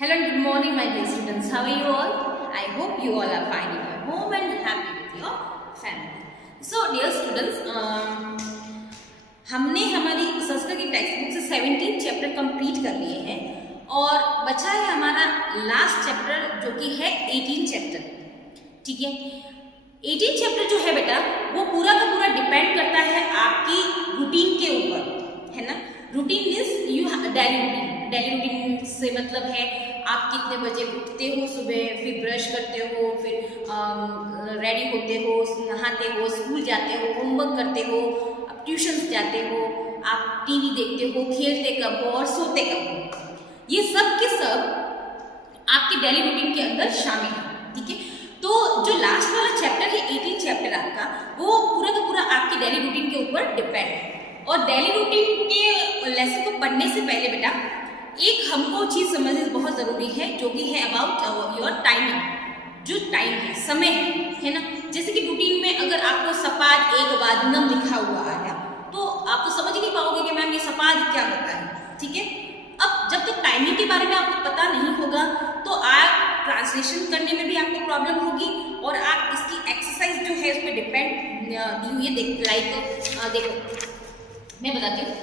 Hello and good morning, my dear students. How are you all? I hope you all are fine in your home and happy with your family. So, dear students, हमने हमारी संस्कृत की text book से 17 chapter complete कर लिए हैं और बचा है हमारा लास्ट चैप्टर जो कि है 18 चैप्टर. ठीक है, 18 चैप्टर जो है बेटा वो पूरा का पूरा डिपेंड करता है आपकी रूटीन के ऊपर, है ना. Routine means you daily routine. Daily routine से मतलब है आप कितने बजे उठते हो सुबह, फिर ब्रश करते हो, फिर रेडी होते हो, नहाते हो, स्कूल जाते हो, होमवर्क करते हो, आप ट्यूशन्स जाते हो, आप टीवी देखते हो, खेलते कब हो और सोते कब हो. ये सब के सब आपके डेली रूटीन के अंदर शामिल है. ठीक है, तो जो लास्ट वाला चैप्टर है 18 चैप्टर आपका, वो पूरा का पूरा आपके डेली रूटीन के ऊपर डिपेंड है. और डेली रूटीन के लेसन को पढ़ने से पहले बेटा एक हमको चीज़ समझनी बहुत ज़रूरी है जो कि है अबाउट योर टाइमिंग. जो टाइम है, समय है ना. जैसे कि रूटीन में अगर आपको सपाद एक वादनम लिखा हुआ आया तो आप तो समझ ही नहीं पाओगे कि मैम ये सपाद क्या होता है. ठीक है, अब जब तक टाइमिंग के बारे में आपको पता नहीं होगा तो आप ट्रांसलेशन करने में भी आपको प्रॉब्लम होगी और आप इसकी एक्सरसाइज जो है उस पर डिपेंड दी हुई है. देखो मैं बताती हूँ.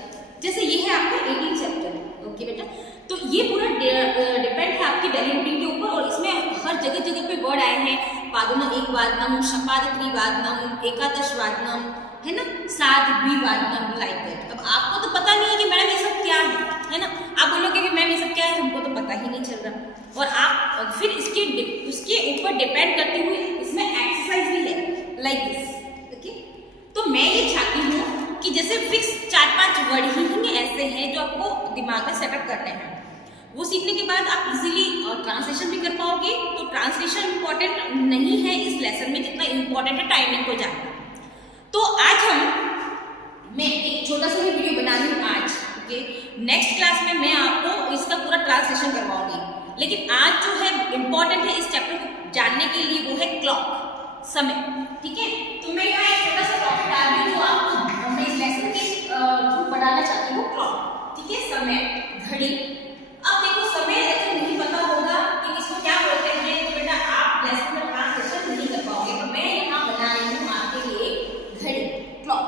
जैसे ये है आपका 18 चैप्टर. ओके बेटा, तो ये पूरा डिपेंड है आपकी डेली रूटीन के ऊपर और इसमें हर जगह जगह पे वर्ड आए हैं. पादुन एक वादनम, शपाद त्रिवादनम, एकादश वादनम, है ना, सात द्विवादनम, लाइक दैट. अब आपको तो पता नहीं है कि मैडम ये सब क्या है ना. आप बोलोगे कि मैम ये सब क्या है, हमको तो पता ही नहीं चल रहा. और आप फिर उसके ऊपर डिपेंड करते हुए इसमें एक्सरसाइज भी है लाइक दिस. ओके, तो मैं ये चाहती हूँ कि जैसे फिक्स 4-5 वर्ड ही ऐसे हैं जो आपको दिमाग में सेटअप करने हैं. वो सीखने के बाद आप इजीली ट्रांसलेशन भी कर पाओगे. तो ट्रांसलेशन इम्पॉर्टेंट नहीं है इस लेसन में जितना इम्पॉर्टेंट है टाइमिंग को जानना. तो आज मैं एक छोटा सा ही वीडियो बना रही हूँ आज. ओके, नेक्स्ट क्लास में मैं आपको इसका पूरा ट्रांसलेशन करवाऊंगी. लेकिन आज जो है इम्पॉर्टेंट है इस चैप्टर को जानने के लिए वो है क्लॉक, समय. ठीक है, तो मैं यहाँ एक छोटा सा टॉपिक डाल रही हूँ जो आपको मैं इस लेसन के थ्रू पढ़ाना चाहती हूँ, क्लॉक. ठीक है, समय, घड़ी. अब देखो समय अगर नहीं पता होगा कि इसको क्या बोलते हैं तो बेटा आप लेसन में ट्रांसलेशन नहीं कर पाओगे. तो मैं यहाँ बना रही हूँ आपके लिए घड़ी, क्लॉक.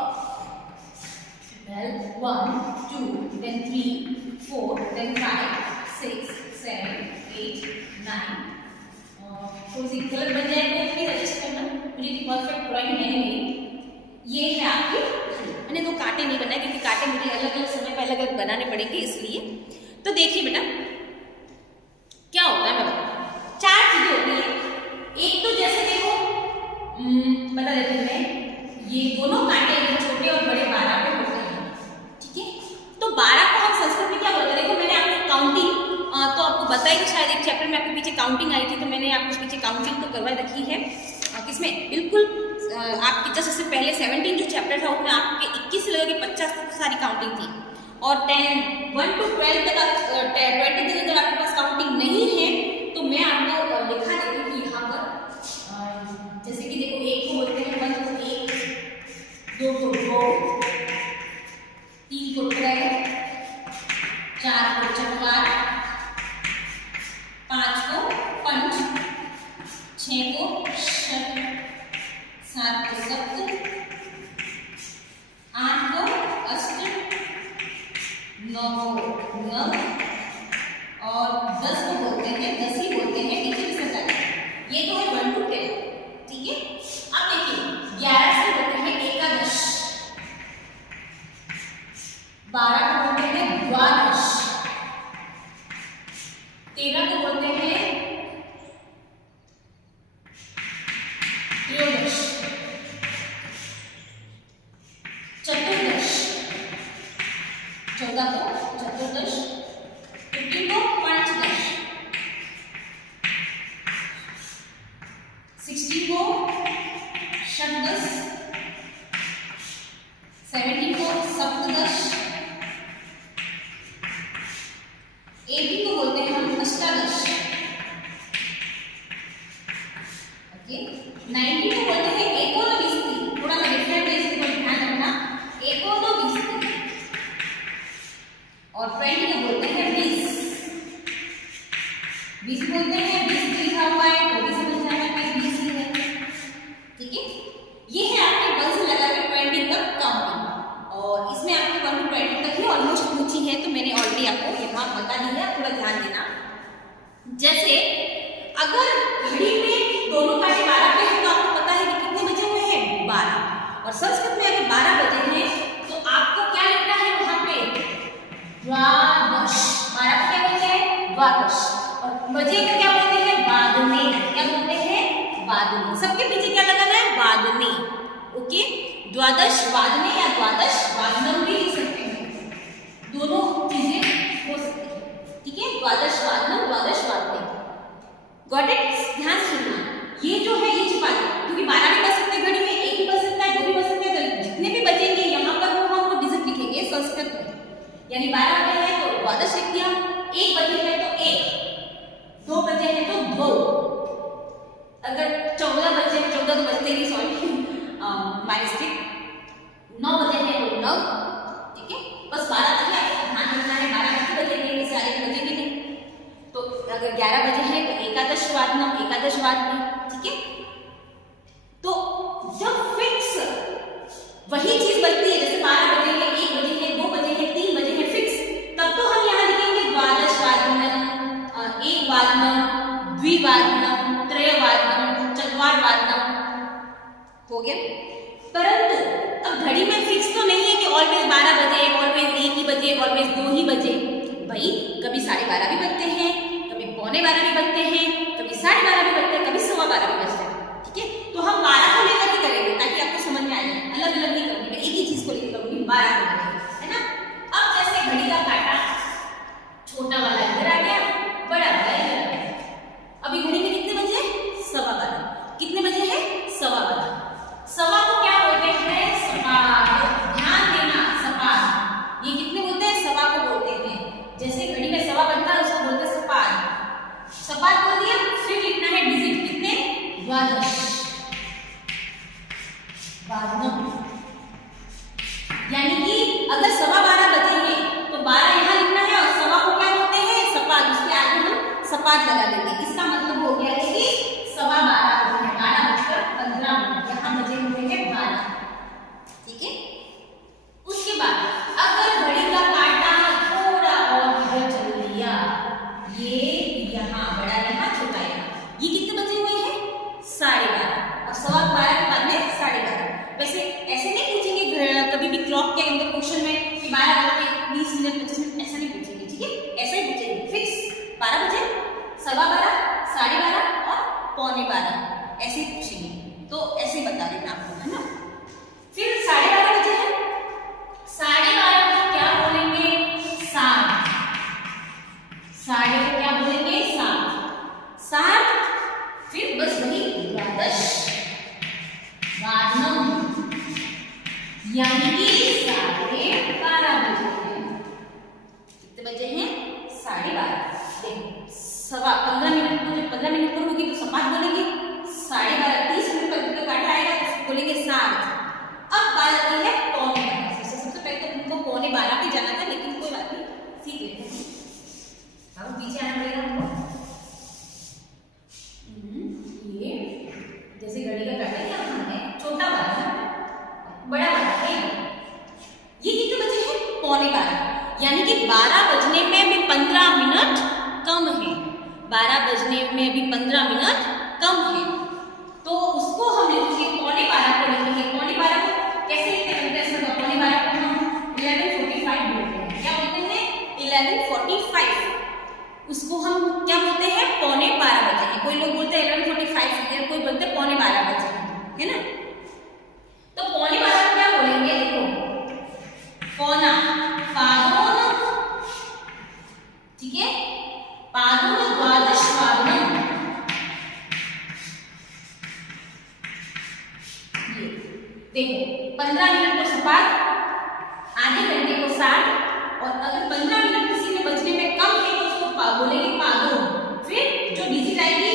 1 2 then 3 4 then 5 6 7 8 9. थोड़ी सी गलत बन जाए तो प्लीज एडजस्ट करना, मुझे तो परफेक्ट ड्राइंग है नहीं मेरी. ये है आपकी, मैंने तो कांटे नहीं बनाए क्योंकि कांटे मुझे अलग अलग समय पर अलग अलग बनाने पड़ेंगे इसलिए. तो देखिए बेटा क्या होता है, मैं बताऊँ. 4 चीजें होती है. एक तो जैसे देखो बता देती हूँ मैं, ये दोनों कांटे छोटे और बड़े 12 पे होते हैं. ठीक है, तो 12 को हम संस्कृत में क्या बोलते हैं. देखो मैंने आपको काउंटिंग तो आपको बताया कि शायद एक चैप्टर में आपके पीछे काउंटिंग आई थी तो मैंने आपको पीछे काउंटिंग तो करवा रखी है. किसमें बिल्कुल आपके जैसे से पहले 17 जो चैप्टर था उसमें आपके 21 से लेकर 50 तक सारी काउंटिंग थी. और 1 to 12 तक 20 तक अगर आपके पास काउंटिंग नहीं है तो मैं आपको लिखा देती हूँ यहाँ पर. जैसे कि देखो 1 को बोलते हैं 1 को 1, 2 को 2, 3 को 3, 4 को चटवार, 5 को पंच, 6 को शट, 7 को सप्त, 8 को अष्ट, 9 को नव और 10 को बोलते हैं 10 ही बोलते हैं टीचर से तक. ये तो है 1 to 10. ठीक है, अब देखिए 11 से बोलते हैं एकादश, 12 को बोलते हैं द्वादश, 13 को बोलते हैं त्रयोदश, चतुर्दश, 14 को चतुर्दश, 15 को पंचदश, 16 को षटदश, 17 को सप्तदश, 18 को बोलते हैं हम अष्टादश. ओके, 19 को बोलते हैं एकोनविंशति. थोड़ा सा डिफरेंट है इसको ध्यान रखना, एकोनविंशति. और 20 को बोलते हैं 20. है तो मैंने ऑलरेडी आपको यहाँ बता दी है, थोड़ा ध्यान देना। जैसे अगर घड़ी में दोनों काटे 12 पे है तो आपको पता है कि कितने बजे हुए हैं 12, और संस्कृत में अगर 12 बजे हैं तो आपको क्या लिखना है वहां पे द्वादश। 12 को क्या बोलते हैं द्वादश, और बजे को क्या बोलते हैं वादने। क्या बोलते हैं वादने। सबके पीछे क्या लगाना है वादने। ओके, द्वादश वादने या द्वादश वादनम भी लिख सकते हैं, दोनों चीजें हो सकती है। ठीक है, द्वादश वादनम द्वादश वादने। Got it? ध्यान से सुनना, ये जो है ये छिपा दो, क्योंकि 12 भी बज सकते हैं घड़ी में, 1 भी बज सकता है, 2 भी बज सकते हैं, तो जितने भी बजेंगे यहाँ पर वो हम डिजिट लिखेंगे संस्कृत में। यानी 12 बजे है तो द्वादश लिख दिया, 1 बजे है तो 1, 2 बजे है तो 2, अगर 14 बजे 14 तो बजते नहीं, सॉरी माइस्टेक, 9 बजे है तो 9। ठीक है, बस 12 तक है, ध्यान रखना है 12 बजेंगे, सारे बजेंगे नहीं। तो अगर 11 बजे है तो एकादश वादनम एकादश वादनी। ठीक है, तो जब फिक्स वही चीज बजती है, जैसे 12 बजे है, 1 बजे है, 2 बजे है, 3 बजे है फिक्स, तब तो हम यहाँ लिखेंगे द्वादश वादनम, एक वादनम, द्विवादनम, त्रयवादनम, चतुर्वादनम। हो गया। परंतु अब घड़ी में फिक्स तो नहीं है कि ऑलवेज 12 बजे, ऑलवेज 1 ही बजे, ऑलवेज 2 ही बजे। भाई कभी 12:30 भी बजते हैं, कभी 11:45 भी बजते हैं, कभी 12:30 भी बजते हैं, कभी 12:15 भी बजते हैं। ठीक है, तो हम 12 को लेकर ही करेंगे ताकि आपको समझ में आ जाए, अलग अलग नहीं करूंगी, मैं एक ही चीज को लेकर करूंगी, 12 को लेकर, है ना। अब जैसे घड़ी का काटा छोटा वाला इधर आ गया, बड़ा वाला इधर आ गया। अभी घड़ी में कितने बजे? 12:15। कितने बजे है? 12:15। सवा को क्या बोलते हैं? सपाद। ध्यान देना, सपाद। ये कितने बोलते हैं? सवा को बोलते हैं। जैसे घड़ी में सवा बनता है उसको बोलते हैं सपाद। सपाद बोल दिया, फिर लिखना है डिजिट कितने? द्वादश वादनम। यानी कि अगर 12:15 बजे हैं तो 12 यहाँ लिखना है, और सवा को क्या बोलते हैं? सपाद। उसके आगे हम सपाद लगा देंगे। इसका मतलब हो गया है कि 12:15 बजे हैं, 12:15 यहाँ बजे होते हैं 12। ठीक है, उसके बाद अगर घड़ी का काटा थोड़ा और इधर चल दिया, ये यहाँ बड़ा यहाँ छोटा यहाँ, ये कितने बजे हुए हैं? 12:30। और 12:15 के बाद में 12:30। वैसे ऐसे नहीं पूछेंगे कभी भी क्लॉक के अंदर क्वेश्चन में कि 12 बजे 20 मिनट 25 मिनट, ऐसा नहीं पूछेंगे। ठीक है, ऐसा ही पूछेंगे फिक्स 12 बजे, 12:15, 12:30 और 11:15, ऐसे ही पूछेंगे। तो ऐसे ही बता देना आपको, है ना। फिर 12:30 बजे है, 12:30 को क्या बोलेंगे? 7। 7 को क्या बोलेंगे? 7। फिर बस वही द्वादश वादनम, यानी कि 12:30 बजे हैं। कितने बजे हैं? 12:30। देखो 15 मिनट में, 15 मिनट पर होगी तो सपाट बोलेंगे, 12:30 30 मिनट पर का काटा आएगा तो बोलेंगे 7। अब बात आती है 11:15। सबसे पहले तो तुमको 11:15 पे जाना था, लेकिन कोई बात नहीं, सीख लेते हैं। अब पीछे आना पड़ेगा हमको। ये जैसे घड़ी का काटा क्या हमने छोटा वाला, बड़ा वाला है, ये कितने बजे है? 11:15। यानी कि 12 बजने में भी 15 मिनट कम है। 12 बजने में भी 15 मिनट कम है, तो उसको हम लिखेंगे 11:15 को लिखेंगे। 11:15 को कैसे लिखते हैं? 11:15 को हम 11:45 बोलते हैं। क्या बोलते हैं? 11:45। उसको हम क्या बोलते हैं? 11:15 बजे है। कोई लोग बोलते हैं 11:45, कोई बोलते हैं 11:15 बजे, है ना। तो 11:15 को क्या बोलेंगे? देखो पौना, पादोन। ठीक है, पादोन द्वादश वादनम। देखो 15 मिनट को सपाट, आधे घंटे को 60, और अगर 15 मिनट किसी में बजने में कम है तो उसको बोलेंगे पादोन। फिर जो डिजिट आएगी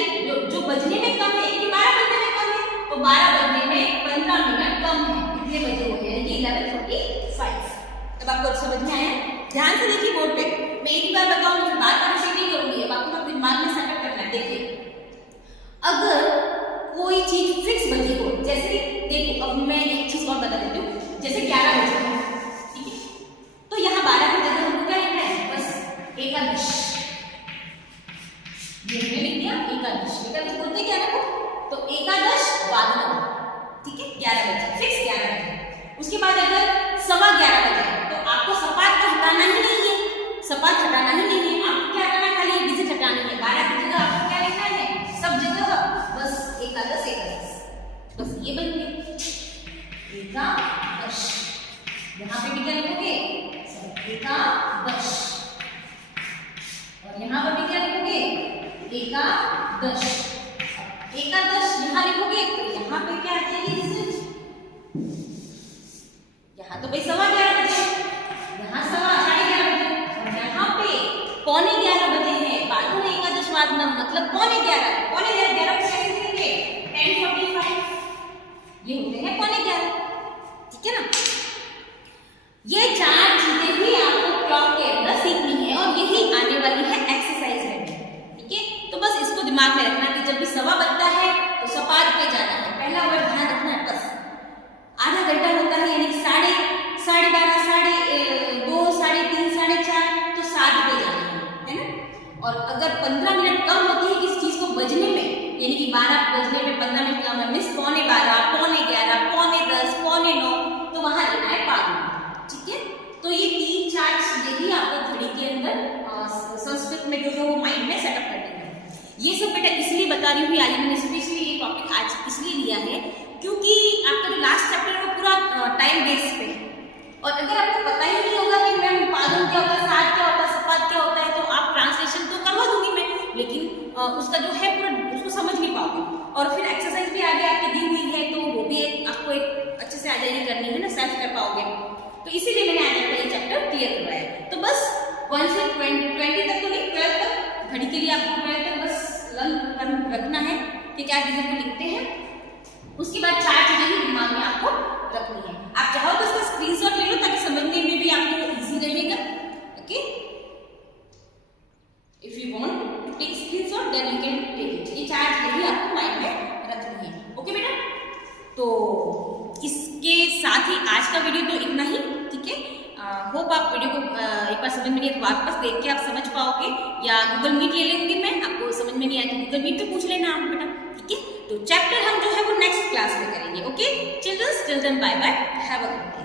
जो बजने में कम है, 12 बजने में कम है, तो 12 बजने में 15 मिनट कम है, इतने बजे हो गए, यानी 11:45। तब आपको समझ में आया? ध्यान से देखिए बोर्ड पे, मैं एक ही बार बताऊंगी, फिर बार बार रिपीट नहीं करूंगी, अब आपको अपने दिमाग में सेटअप करना है। देखिए अगर कोई चीज फिक्स बजी हो, जैसे देखो अब मैं एक चीज और बता देती हूँ, जैसे 11 बजे, ठीक है, तो यहाँ 12 की जगह हमको क्या मतलब पौने 11 को कैसे लिखेंगे 10:45, ये होते हैं पौने 11, ठीक है ना। ये 4 चीजें ही आपको क्लॉक के अंदर सीखनी है और यही आने वाली है एक्सरसाइज में, ठीक है। तो बस इसको दिमाग में रखना कि जब भी सवा बजता है तो सपाट पे जाना है, पहला वर्ड ध्यान रखना है बस। आधा घंटा होता है यानी 12:30, 2:30, 3:30, 4 तो 7 पे जाना है ना। और अगर 15 मिनट कम होती है किसी चीज को बजने में, यानी कि 12 बजने में 15 मिनट कम है, मिस 11:15, 11:15, 10:15, 9:15, तो वहां लेना है पानी, ठीक है। तो ये 3-4 चीजें ही आपको घड़ी के अंदर संस्कृत में जो है वो माइंड में सेटअप करनी है। ये सब बेटा इसलिए बता रही हूँ, आज मैंने स्पेशली ये टॉपिक आज इसलिए लिया है क्योंकि आपका जो लास्ट चैप्टर है वो पूरा टाइम बेस पे है, और अगर आपको पता ही नहीं होगा कि मैम पादुम क्या होता है, साठ क्या होता है, सपाट क्या होता है, तो आप ट्रांसलेशन तो करवा दूंगी मैं, लेकिन उसका जो है पूरा उसको समझ नहीं पाओगे। और फिर एक्सरसाइज भी आगे आपकी दी हुई है तो वो भी आपको एक अच्छे से आ जाएगी करनी है ना, सेल्फ कर पाओगे। तो इसीलिए मैंने आज आपका ये चैप्टर क्लियर करवाया। तो बस 1 से 20 तक तो नहीं, 12 तक घड़ी के लिए आपको 12 तक बस लर्न रखना है कि क्या डिजिट को लिखते हैं। उसके बाद 4 चीजें ही दिमाग में आपको रखनी है। आप चाहो तो इसका स्क्रीनशॉट ले लो ताकि समझने में भी आपको इजी रहेगा, okay. If you want to take screenshot then you can take it. ये 4 चीजें ही आपको माइंड में रखनी है, ओके बेटा। तो इसके साथ ही आज का वीडियो तो इतना ही, ठीक है। होप आप वीडियो को एक बार समझ में नहीं है तो वापस देख के आप समझ पाओगे, या गूगल मीट ले लेंगे, मैं आपको समझ में नहीं आया तो गूगल मीट पे पूछ लेना आप बेटा, ठीक है। तो चैप्टर हम जो है वो नेक्स्ट क्लास में करेंगे, okay childrens. Till then bye bye, have a good day.